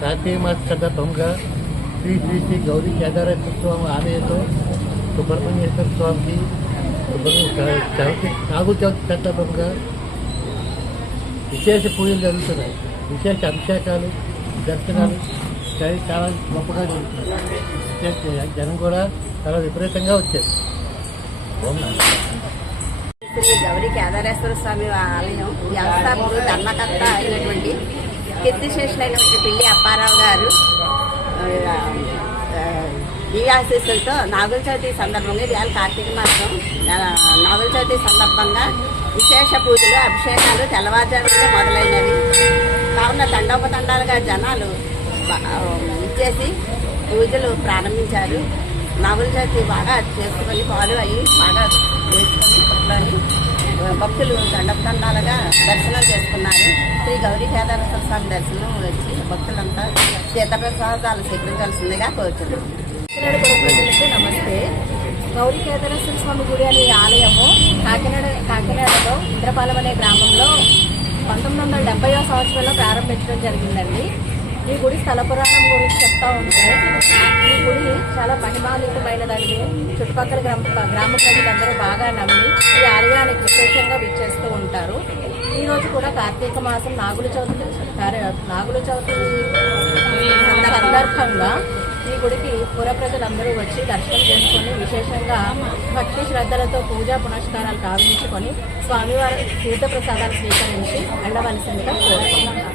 కార్తీక మాస సందర్భంగా శ్రీ శ్రీ శ్రీ గౌరీ కేదారేశ్వర స్వామి ఆలయంలో సుబ్రహ్మణ్యేశ్వర స్వామికి నాగుల చవితి సందర్భంగా విశేష పూజలు జరుగుతున్నాయి. విశేష అభిషేకాలు, దర్శనాలు చాలా గొప్పగా జరుగుతున్నాయి. జనం కూడా చాలా విపరీతంగా వచ్చారు. శ్రీ గౌరీ కేదారేశ్వర స్వామి ఆలయం వ్యవస్థాపకుడు ధర్మకర్త అయినటువంటి కీర్తిశేషులైనటువంటి పిల్లి అప్పారావు గారు ఈ ఆశీస్సులతో నాగుల చవితి సందర్భంగా ఇవాళ కార్తీక మాసం నాగుల చవితి సందర్భంగా విశేష పూజలు, అభిషేకాలు తెల్లవారుజామునే మొదలైనవి. కావున తండోపతండాలుగా జనాలు ఇచ్చేసి పూజలు ప్రారంభించారు. నాగుల చవితి బాగా చేసుకొని పాలు అయ్యి బాగా వేసుకొని పుట్లని భక్తులు దండపదండాలుగా దర్శనం చేసుకున్నారు. శ్రీ గౌరీ కేదారేశ్వర స్వామి దర్శనం వచ్చి భక్తులంతా తీర్థప్రసాదాలు స్వీకరించాల్సిందిగా కోరుచున్నాం. నమస్తే. గౌరీ కేదారేశ్వర స్వామి గుడి అనే ఆలయము కాకినాడలో ఇంద్రపాలెం అనే గ్రామంలో 1970వ సంవత్సరంలో ప్రారంభించడం జరిగిందండి. ఈ గుడి స్థల పురాణం గురించి చెప్తా ఉంటే ఈ గుడి చాలా మహిమాన్వితమైనదండి. చుట్టుపక్కల గ్రామ ప్రజలందరూ బాగా నమ్మి ఈ ఆలయానికి విశేషంగా విచ్చేస్తూ ఉంటారు. ఈ రోజు కూడా కార్తీక మాసం నాగుల చవితి సందర్భంగా ఈ గుడికి పుర ప్రజలందరూ వచ్చి దర్శనం చేసుకొని విశేషంగా భక్తి శ్రద్ధలతో పూజా పునస్కారాలు గావించుకొని స్వామివారి తీర్థప్రసాదాలు స్వీకరించి వెళ్ళవలసిందిగా కోరుతున్నాం.